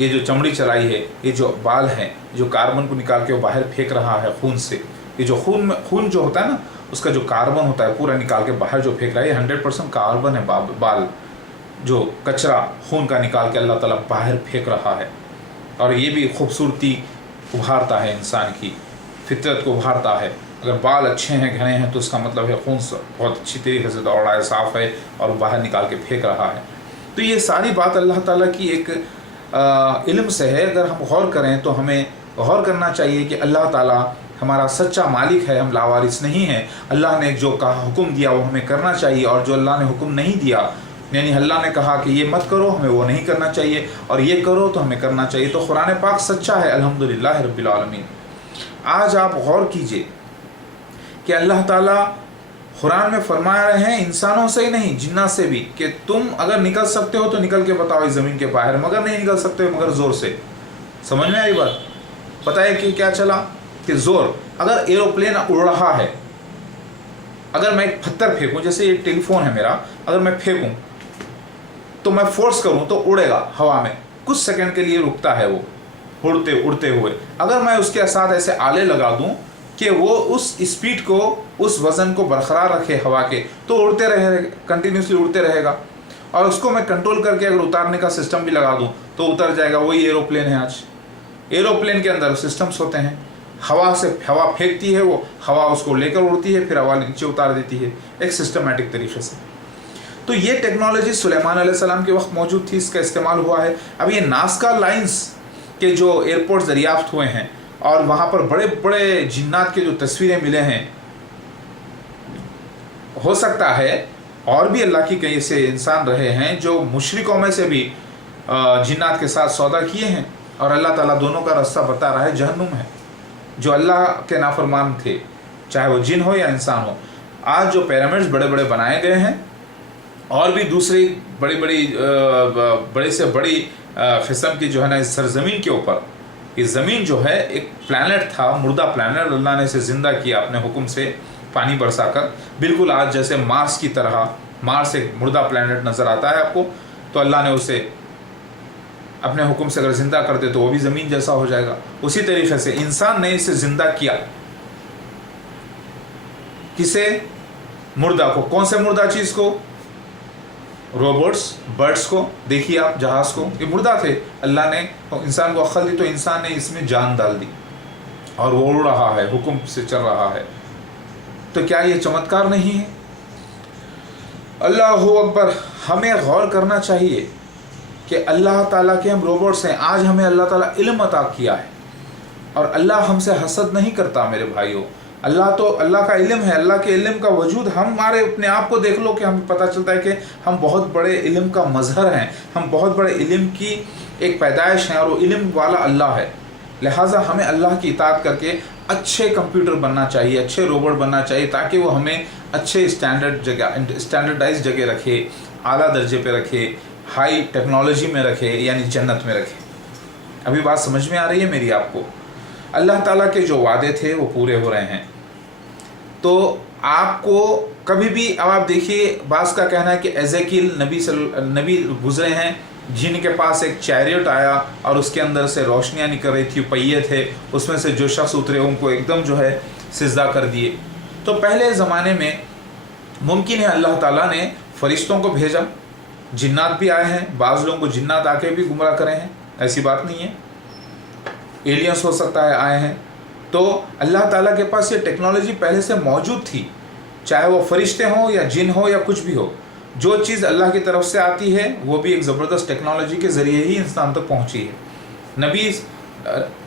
ये जो चमड़ी चलाई है, ये जो बाल हैं, जो कार्बन को निकाल के वो बाहर फेंक रहा है खून से, ये जो खून जो होता है ना, उसका जो कार्बन होता है पूरा निकाल के बाहर जो फेंक रहा है, ये 100% कार्बन है। बाल जो कचरा खून का निकाल के अल्लाह ताला बाहर फेंक रहा है। और ये भी खूबसूरती उभारता है, इंसान की फितरत को उभारता है। अगर बाल अच्छे हैं, घने हैं, तो उसका मतलब है खून बहुत अच्छी तरीके से दौड़ रहा है, साफ़ है और बाहर निकाल के फेंक रहा है। तो ये सारी बात अल्लाह ताला की एक इल्म से है। अगर हम गौर करें तो हमें गौर करना चाहिए कि अल्लाह ताला हमारा सच्चा मालिक है, हम लावारिस नहीं हैं। अल्लाह ने जो कहा हुक्म दिया वो हमें करना चाहिए, और जो अल्लाह ने हुक्म नहीं दिया, यानी अल्लाह ने कहा कि ये मत करो, हमें वो नहीं करना चाहिए, और ये करो तो हमें करना चाहिए। तो कुरान पाक सच्चा है, अल्हम्दुलिल्लाह रब्बिल आलमीन। आज आप गौर कीजिए कि अल्लाह ताला कुरान में फरमा रहे हैं, इंसानों से ही नहीं जिन्नात से भी, कि तुम अगर निकल सकते हो तो निकल के बताओ इस ज़मीन के बाहर, मगर नहीं निकल सकते मगर ज़ोर से। समझ में आई बात? पता है कि क्या चला कि ज़ोर, अगर एरोप्लेन उड़ रहा है, अगर मैं एक पत्थर फेंकूं, जैसे ये टेलीफोन है मेरा, अगर मैं फेंकूं तो मैं फोर्स करूं तो उड़ेगा हवा में, कुछ सेकंड के लिए रुकता है वो उड़ते हुए। अगर मैं उसके साथ ऐसे आले लगा दूं कि वो उस स्पीड को, उस वज़न को बरकरार रखे हवा के, तो उड़ते रहे, कंटिन्यूसली उड़ते रहेगा। और उसको मैं कंट्रोल करके अगर उतारने का सिस्टम भी लगा दूं तो उतर जाएगा। वही एरोप्लेन है। आज एरोप्लेन के अंदर सिस्टम्स होते हैं, हवा से हवा फेंकती है, वो हवा उसको लेकर उड़ती है, फिर हवा नीचे उतार देती है, एक सिस्टमेटिक तरीके से। तो ये टेक्नोलॉजी सुलेमान अलैहिस्सलाम के वक्त मौजूद थी, इसका इस्तेमाल हुआ है। अब ये नाज़का लाइंस के जो एयरपोर्ट दरियाफ्त हुए हैं और वहाँ पर बड़े बड़े जिन्नात के जो तस्वीरें मिले हैं, हो सकता है और भी अल्लाह की कहीं से इंसान रहे हैं जो मुशरिकों में से भी जिन्नात के साथ सौदा किए हैं, और अल्लाह ताला दोनों का रास्ता बता रहा है, जहन्नुम है। जो अल्लाह के नाफरमान थे, चाहे वो जिन हो या इंसान हो। आज जो पिरामिड्स बड़े बड़े बनाए गए हैं, और भी दूसरी बड़ी से बड़ी किस्म की जो है ना, इस सरजमीन के ऊपर, इस ज़मीन जो है एक प्लैनेट था, मुर्दा प्लैनेट, अल्लाह ने इसे ज़िंदा किया अपने हुक्म से, पानी बरसाकर। बिल्कुल आज जैसे मार्स की तरह, मार्स एक मुर्दा प्लैनेट नज़र आता है आपको, तो अल्लाह ने उसे अपने हुक्म से अगर ज़िंदा कर दे तो वो भी ज़मीन जैसा हो जाएगा। उसी तरीके से इंसान ने इसे ज़िंदा किया। किसे? मुर्दा को। कौन से मुर्दा चीज़ को? रोबोट्स, बर्ड्स को। देखिए आप, जहाज़ को, ये मुर्दा थे। अल्लाह ने इंसान को अक्ल दी तो इंसान ने इसमें जान डाल दी और वो उड़ रहा है, हुक्म से चल रहा है। तो क्या ये चमत्कार नहीं है? अल्लाहु अकबर। हमें गौर करना चाहिए कि अल्लाह ताला के हम रोबोट्स हैं। आज हमें अल्लाह ताला इल्म अता किया है, और अल्लाह हमसे हसद नहीं करता मेरे भाइयों। अल्लाह का इल्म है, अल्लाह के इल्म का वजूद हमारे अपने आप को देख लो कि हमें पता चलता है कि हम बहुत बड़े इल्म का मजहर हैं, हम बहुत बड़े इल्म की एक पैदाइश हैं, और वो इल्म वाला अल्लाह है। लिहाजा हमें अल्लाह की इताअत करके अच्छे कंप्यूटर बनना चाहिए, अच्छे रोबोट बनना चाहिए, ताकि वो हमें अच्छे स्टैंडर्डाइज जगह रखे, आला दर्जे पे रखे, हाई टेक्नोलॉजी में रखे, यानी जन्नत में रखे। अभी बात समझ में आ रही है मेरी आपको? अल्लाह ताला के जो वादे थे वो पूरे हो रहे हैं। तो आपको कभी भी, अब आप देखिए, बास का कहना है कि एज़ेकिल नबी गुजरे हैं, जिनके पास एक चैरियट आया और उसके अंदर से रोशनियाँ निकल रही थी, पहिए थे, उसमें से जो शख्स उतरे उनको एकदम जो है सिजदा कर दिए। तो पहले ज़माने में मुमकिन है अल्लाह ताला ने फरिश्तों को भेजा, जिन्नात भी आए हैं, बाज़ लोगों को जिन्नात आके भी गुमराह करे हैं, ऐसी बात नहीं है। एलियंस हो सकता है आए हैं। तो अल्लाह ताला के पास ये टेक्नोलॉजी पहले से मौजूद थी, चाहे वो फरिश्ते हों या जिन हो या कुछ भी हो। जो चीज़ अल्लाह की तरफ से आती है वो भी एक ज़बरदस्त टेक्नोलॉजी के ज़रिए ही इंसान तक पहुँची है। नबी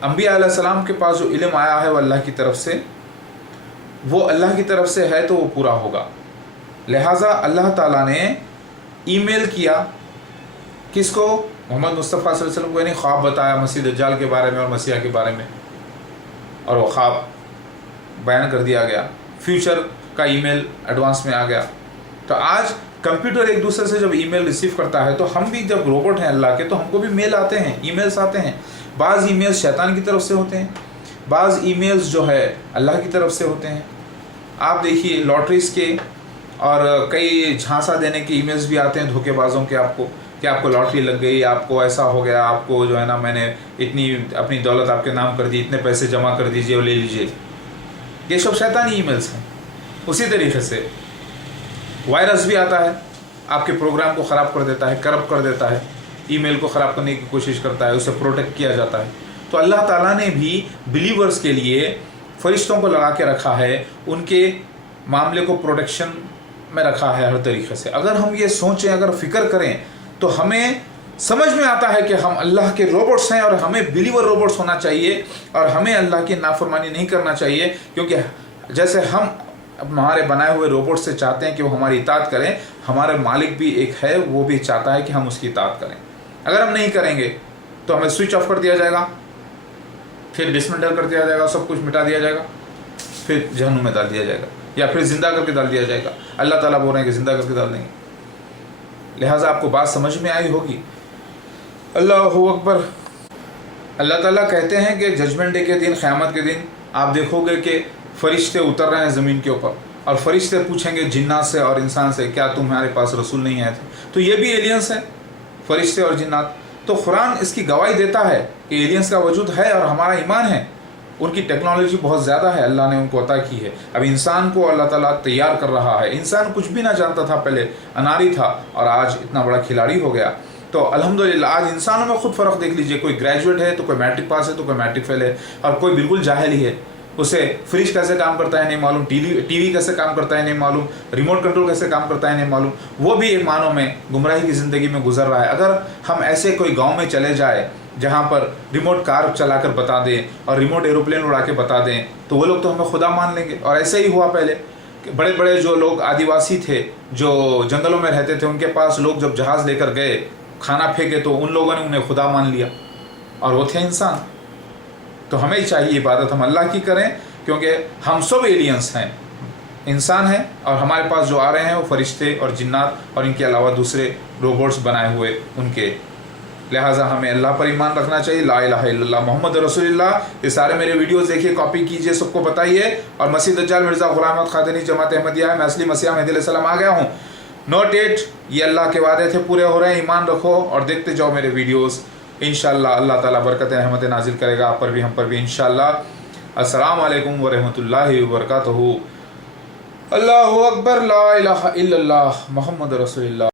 अंबिया अलैहिस्सलाम के पास जो इल्म आया है वो अल्लाह की तरफ से, वो अल्लाह की तरफ से है तो वो पूरा होगा। लिहाजा अल्लाह ताला ने ईमेल किया किसको? मोहम्मद मुस्तफ़ा सल्लल्लाहु अलैहि वसल्लम को, यानी ख्वाब बताया मसीह दज्जाल के बारे में और मसीहा के बारे में, और वो ख्वाब बयान कर दिया गया। फ्यूचर का ईमेल एडवांस में आ गया। तो आज कंप्यूटर एक दूसरे से जब ईमेल रिसीव करता है, तो हम भी जब रोबोट हैं अल्लाह के, तो हमको भी मेल आते हैं, ईमेल्स आते हैं। बाज़ ईमेल्स शैतान की तरफ से होते हैं, बाज़ ईमेल्स जो है अल्लाह की तरफ से होते हैं। आप देखिए लॉटरीज़ के और कई झांसा देने के ईमेल्स भी आते हैं, धोखेबाजों के आपको, कि आपको लॉटरी लग गई, आपको ऐसा हो गया, आपको जो है ना मैंने इतनी अपनी दौलत आपके नाम कर दी, इतने पैसे जमा कर दीजिए और ले लीजिए। ये सब शैतानी ईमेल्स हैं। उसी तरीके से वायरस भी आता है, आपके प्रोग्राम को ख़राब कर देता है, करप्ट कर देता है, ईमेल को ख़राब करने की कोशिश करता है, उसे प्रोटेक्ट किया जाता है। तो अल्लाह ताला ने भी बिलीवर्स के लिए फरिश्तों को लगा के रखा है, उनके मामले को प्रोटेक्शन में रखा है हर तरीके से। अगर हम ये सोचें, अगर फ़िक्र करें, तो हमें समझ में आता है कि हम अल्लाह के रोबोट्स हैं और हमें बिलीवर रोबोट्स होना चाहिए और हमें अल्लाह की नाफरमानी नहीं करना चाहिए। क्योंकि जैसे हम हमारे बनाए हुए रोबोट से चाहते हैं कि वो हमारी इताअत करें, हमारे मालिक भी एक है, वो भी चाहता है कि हम उसकी इताअत करें। अगर हम नहीं करेंगे तो हमें स्विच ऑफ कर दिया जाएगा, फिर डिसमेंटल कर दिया जाएगा, सब कुछ मिटा दिया जाएगा, फिर जहन्नुम में डाल दिया जाएगा, या फिर ज़िंदा करके डाल दिया जाएगा। अल्लाह ताला बोल रहे हैं कि ज़िंदा करके डाल देंगे। लिहाजा आपको बात समझ में आई होगी। अल्लाहु अकबर। अल्लाह ताला कहते हैं कि जजमेंट डे के दिन, क़यामत के दिन आप देखोगे कि फ़रिश्ते उतर रहे हैं ज़मीन के ऊपर और फ़रिश्ते पूछेंगे जिन्नात से और इंसान से, क्या तुम्हारे पास रसूल नहीं आए थे? तो ये भी एलियंस हैं, फ़रिश्ते और जिन्नात। तो कुरान इसकी गवाही देता है कि एलियंस का वजूद है और हमारा ईमान है। उनकी टेक्नोलॉजी बहुत ज़्यादा है, अल्लाह ने उनको अता की है। अब इंसान को अल्लाह ताला तैयार कर रहा है। इंसान कुछ भी ना जानता था, पहले अनारी था और आज इतना बड़ा खिलाड़ी हो गया। तो अल्हम्दुलिल्लाह आज इंसानों में खुद फ़र्क देख लीजिए, कोई ग्रेजुएट है तो कोई मैट्रिक पास है तो कोई मैट्रिक फेल है, और कोई बिल्कुल जाहिल ही है। उसे फ्रिज कैसे काम करता है नहीं मालूम, टीवी कैसे काम करता है नहीं मालूम, रिमोट कंट्रोल कैसे काम करता है नहीं मालूम। वो भी एक मानों में गुमराही की ज़िंदगी में गुजर रहा है। अगर हम ऐसे कोई गांव में चले जाए जहां पर रिमोट कार चलाकर बता दें और रिमोट एरोप्लेन उड़ा के बता दें, तो वो लोग तो हमें खुदा मान लेंगे। और ऐसे ही हुआ पहले, बड़े बड़े जो लोग आदिवासी थे, जो जंगलों में रहते थे, उनके पास लोग जब जहाज़ लेकर गए, खाना फेंके, तो उन लोगों ने उन्हें खुदा मान लिया और वो थे इंसान। तो हमें चाहिए इबादत हम अल्लाह की करें, क्योंकि हम सब एलियंस हैं, इंसान हैं, और हमारे पास जो आ रहे हैं वो फरिश्ते और जिन्नात और इनके अलावा दूसरे रोबोट्स बनाए हुए उनके। लिहाजा हमें अल्लाह पर ईमान रखना चाहिए। ला इलाहा इल्लल्लाह मोहम्मद रसूलुल्लाह। ये सारे मेरे वीडियोस देखिए, कॉपी कीजिए, सबको बताइए। और मसीह दज्जाल मिर्ज़ा ग़ुलाम अहमद क़ादिरी जमात अहमदिया, मैं असली मसीह मेहदी अलैहिस्सलाम आ गया हूँ। नोट इट, ये अल्लाह के वादे थे, पूरे हो रहे हैं। ईमान रखो और देखते जाओ मेरे वीडियोस। इंशाअल्लाह अल्लाह ताला बरकत रहमत नाजिल करेगा आप पर भी, हम पर भी इंशाअल्लाह। अस्सलामु अलैकुम व रहमतुल्लाहि व बरकातहू। अल्लाहु अकबर। ला इलाहा इल्लल्लाह मोहम्मद रसूलुल्लाह।